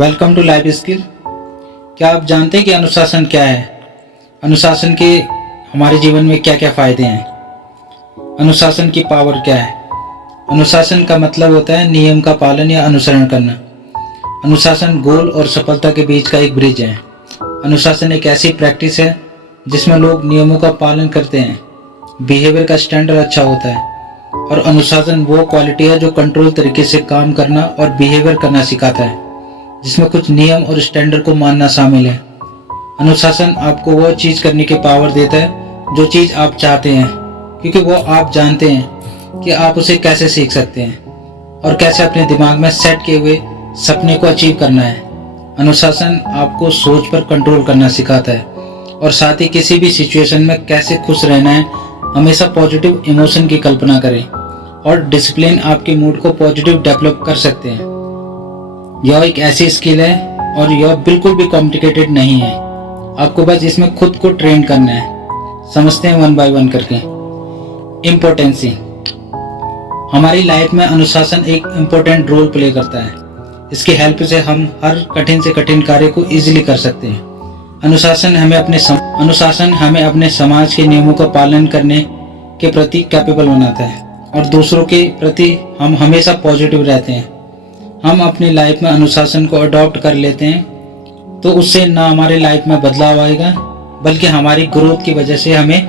Welcome to life skill. क्या आप जानते हैं कि अनुशासन क्या है? अनुशासन के हमारे जीवन में क्या क्या फायदे हैं? अनुशासन की पावर क्या है? अनुशासन का मतलब होता है नियम का पालन या अनुसरण करना। अनुशासन गोल और सफलता के बीच का एक ब्रिज है। अनुशासन एक ऐसी प्रैक्टिस है जिसमें लोग नियमों का पालन करते हैं, बिहेवियर का स्टैंडर्ड अच्छा होता है, और अनुशासन वो क्वालिटी है जो कंट्रोल तरीके से काम करना और बिहेवियर करना सिखाता है, जिसमें कुछ नियम और स्टैंडर्ड को मानना शामिल है। अनुशासन आपको वो चीज़ करने की पावर देता है जो चीज़ आप चाहते हैं, क्योंकि वो आप जानते हैं कि आप उसे कैसे सीख सकते हैं और कैसे अपने दिमाग में सेट किए हुए सपने को अचीव करना है। अनुशासन आपको सोच पर कंट्रोल करना सिखाता है और साथ ही किसी भी सिचुएशन में कैसे खुश रहना है। हमेशा पॉजिटिव इमोशन की कल्पना करें और डिसिप्लिन आपके मूड को पॉजिटिव डेवलप कर सकते हैं। यह एक ऐसी स्किल है और यह बिल्कुल भी कॉम्प्लिकेटेड नहीं है। आपको बस इसमें खुद को ट्रेन करना है। समझते हैं वन बाय वन करके। इम्पोर्टेंसी। हमारी लाइफ में अनुशासन एक इम्पोर्टेंट रोल प्ले करता है। इसकी हेल्प से हम हर कठिन से कठिन कार्य को इजीली कर सकते हैं। अनुशासन हमें अपने समाज के नियमों का पालन करने के प्रति कैपेबल बनाता है और दूसरों के प्रति हम हमेशा पॉजिटिव रहते हैं। हम अपनी लाइफ में अनुशासन को अडॉप्ट कर लेते हैं तो उससे ना हमारे लाइफ में बदलाव आएगा, बल्कि हमारी ग्रोथ की वजह से हमें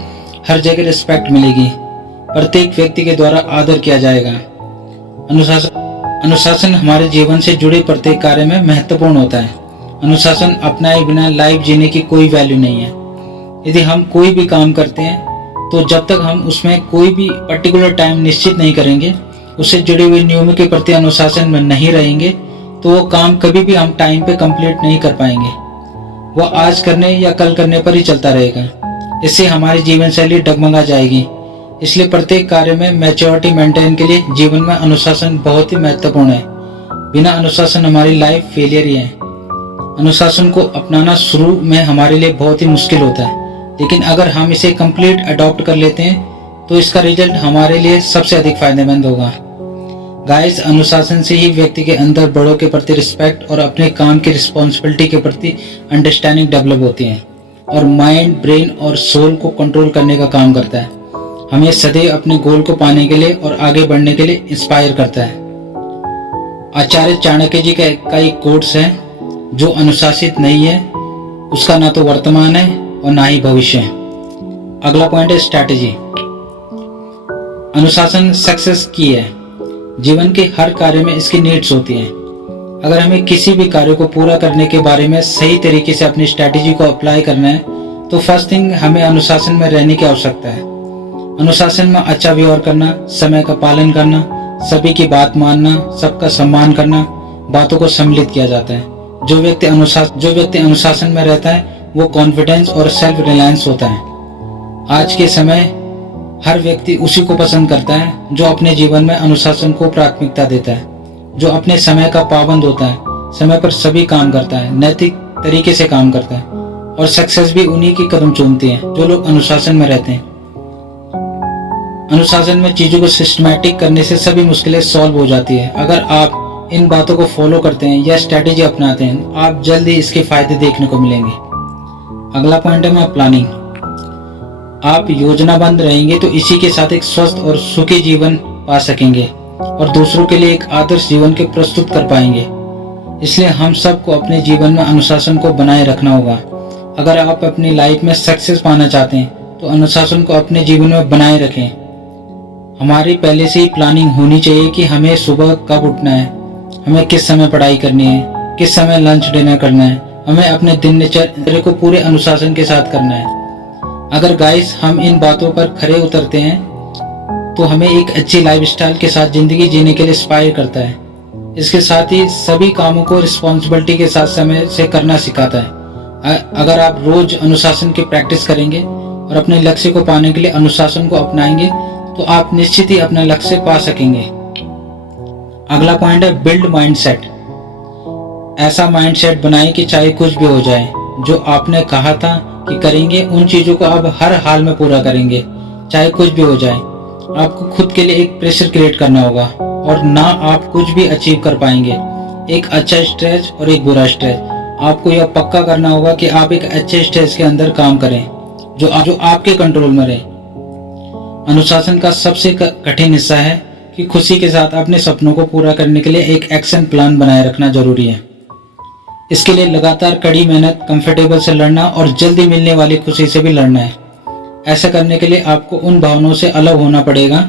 हर जगह रिस्पेक्ट मिलेगी, प्रत्येक व्यक्ति के द्वारा आदर किया जाएगा। अनुशासन हमारे जीवन से जुड़े प्रत्येक कार्य में महत्वपूर्ण होता है। अनुशासन अपनाए बिना लाइफ जीने की कोई वैल्यू नहीं है। यदि हम कोई भी काम करते हैं तो जब तक हम उसमें कोई भी पर्टिकुलर टाइम निश्चित नहीं करेंगे, उससे जुड़े हुए नियमों के प्रति अनुशासन में नहीं रहेंगे, तो वो काम कभी भी हम टाइम पे कंप्लीट नहीं कर पाएंगे। वो आज करने या कल करने पर ही चलता रहेगा। इससे हमारी जीवन शैली डगमगा जाएगी। इसलिए प्रत्येक कार्य में मैच्योरिटी मेंटेन के लिए जीवन में अनुशासन बहुत ही महत्वपूर्ण है। बिना अनुशासन हमारी लाइफ फेलियर ही है। अनुशासन को अपनाना शुरू में हमारे लिए बहुत ही मुश्किल होता है, लेकिन अगर हम इसे कंप्लीट अडॉप्ट कर लेते हैं तो इसका रिजल्ट हमारे लिए सबसे अधिक फायदेमंद होगा। गाइस, अनुशासन से ही व्यक्ति के अंदर बड़ों के प्रति रिस्पेक्ट और अपने काम की रिस्पॉन्सिबिलिटी के प्रति अंडरस्टैंडिंग डेवलप होती है और माइंड, ब्रेन और सोल को कंट्रोल करने का काम करता है। हमें सदैव अपने गोल को पाने के लिए और आगे बढ़ने के लिए इंस्पायर करता है। आचार्य चाणक्य जी का एक कोट्स है, जो अनुशासित नहीं है उसका ना तो वर्तमान है और ना ही भविष्य है। अगला पॉइंट है स्ट्रैटेजी। अनुशासन सक्सेस की है। जीवन के हर कार्य में इसकी नीड्स होती हैं। अगर हमें किसी भी कार्य को पूरा करने के बारे में सही तरीके से अपनी स्ट्रैटेजी को अप्लाई करना है तो फर्स्ट थिंग हमें अनुशासन में रहने की आवश्यकता है। अनुशासन में अच्छा व्यवहार करना, समय का पालन करना, सभी की बात मानना, सबका सम्मान करना, बातों को सम्मिलित किया जाता है। जो व्यक्ति अनुशासन में रहता है वो कॉन्फिडेंस और सेल्फ रिलायंस होता है। आज के समय हर व्यक्ति उसी को पसंद करता है जो अपने जीवन में अनुशासन को प्राथमिकता देता है, जो अपने समय का पाबंद होता है, समय पर सभी काम करता है, नैतिक तरीके से काम करता है, और सक्सेस भी उन्हीं की कदम चूमती है जो लोग अनुशासन में रहते हैं। अनुशासन में चीजों को सिस्टमैटिक करने से सभी मुश्किलें सॉल्व हो जाती है। अगर आप इन बातों को फॉलो करते हैं या स्ट्रैटेजी अपनाते हैं, आप जल्द ही इसके फायदे देखने को मिलेंगे। अगला पॉइंट है प्लानिंग। आप योजनाबद्ध रहेंगे तो इसी के साथ एक स्वस्थ और सुखी जीवन पा सकेंगे और दूसरों के लिए एक आदर्श जीवन के प्रस्तुत कर पाएंगे। इसलिए हम सबको अपने जीवन में अनुशासन को बनाए रखना होगा। अगर आप अपनी लाइफ में सक्सेस पाना चाहते हैं तो अनुशासन को अपने जीवन में बनाए रखें। हमारी पहले से ही प्लानिंग होनी चाहिए कि हमें सुबह कब उठना है, हमें किस समय पढ़ाई करनी है, किस समय लंच डिनर करना है, हमें अपने दिनचर्या को पूरे अनुशासन के साथ करना है। अगर गाइस हम इन बातों पर खरे उतरते हैं तो हमें एक अच्छी लाइफस्टाइल के साथ जिंदगी जीने के लिए इंस्पायर करता है। इसके साथ ही सभी कामों को रिस्पॉन्सिबिलिटी के साथ समय से करना सिखाता है। अगर आप रोज अनुशासन की प्रैक्टिस करेंगे और अपने लक्ष्य को पाने के लिए अनुशासन को अपनाएंगे तो आप निश्चित ही अपना लक्ष्य पा सकेंगे। अगला पॉइंट है बिल्ड माइंडसेट। ऐसा माइंडसेट बनाएं कि चाहे कुछ भी हो जाए, जो आपने कहा था कि करेंगे उन चीजों को आप हर हाल में पूरा करेंगे, चाहे कुछ भी हो जाए। आपको खुद के लिए एक प्रेशर क्रिएट करना होगा और ना आप कुछ भी अचीव कर पाएंगे। एक अच्छा स्ट्रेस और एक बुरा स्ट्रेस। आपको यह पक्का करना होगा कि आप एक अच्छे स्ट्रेस के अंदर काम करें जो आपके कंट्रोल में रहे। अनुशासन का सबसे कठिन हिस्सा है कि खुशी के साथ अपने सपनों को पूरा करने के लिए एक एक्शन प्लान बनाए रखना जरूरी है। इसके लिए लगातार कड़ी मेहनत, कंफर्टेबल से लड़ना और जल्दी मिलने वाली खुशी से भी लड़ना है। ऐसा करने के लिए आपको उन भावनाओं से अलग होना पड़ेगा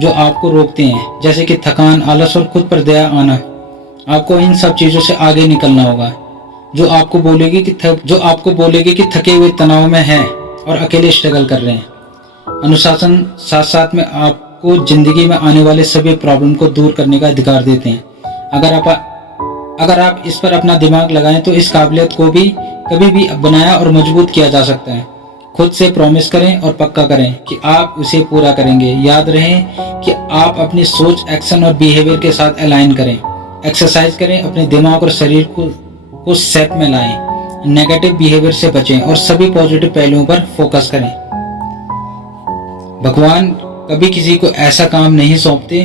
जो आपको रोकते हैं, जैसे कि थकान, आलस और खुद पर दया आना। आपको इन सब चीजों से आगे निकलना होगा जो आपको बोलेगी कि थके हुए तनाव में हैं और अकेले स्ट्रगल कर रहे हैं। अनुशासन साथ साथ में आपको जिंदगी में आने वाले सभी प्रॉब्लम को दूर करने का अधिकार देते हैं। अगर आप इस पर अपना दिमाग लगाएं तो इस काबिलियत को भी कभी भी बनाया और मजबूत किया जा सकता है। खुद से प्रॉमिस करें और पक्का करें कि आप उसे पूरा करेंगे। याद रहे कि आप अपनी सोच, एक्शन और बिहेवियर के साथ अलाइन करें। एक्सरसाइज करें, अपने दिमाग और शरीर को सेट में लाएं, नेगेटिव बिहेवियर से बचें और सभी पॉजिटिव पहलुओं पर फोकस करें। भगवान कभी किसी को ऐसा काम नहीं सौंपते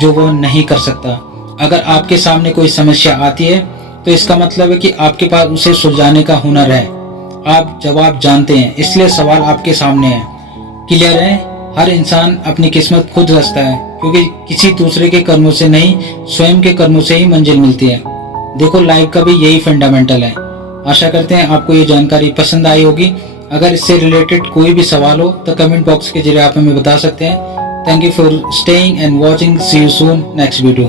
जो वो नहीं कर सकता। अगर आपके सामने कोई समस्या आती है तो इसका मतलब है कि आपके पास उसे सुलझाने का हुनर है। आप जवाब जानते हैं, इसलिए सवाल आपके सामने है। क्लियर है, हर इंसान अपनी किस्मत खुद रचता है, क्योंकि किसी दूसरे के कर्मों से नहीं, स्वयं के कर्मों से ही मंजिल मिलती है। देखो, लाइफ का भी यही फंडामेंटल है। आशा करते हैं आपको ये जानकारी पसंद आई होगी। अगर इससे रिलेटेड कोई भी सवाल हो तो कमेंट बॉक्स के जरिए आप हमें बता सकते हैं। Thank you for staying and watching. See you soon next video.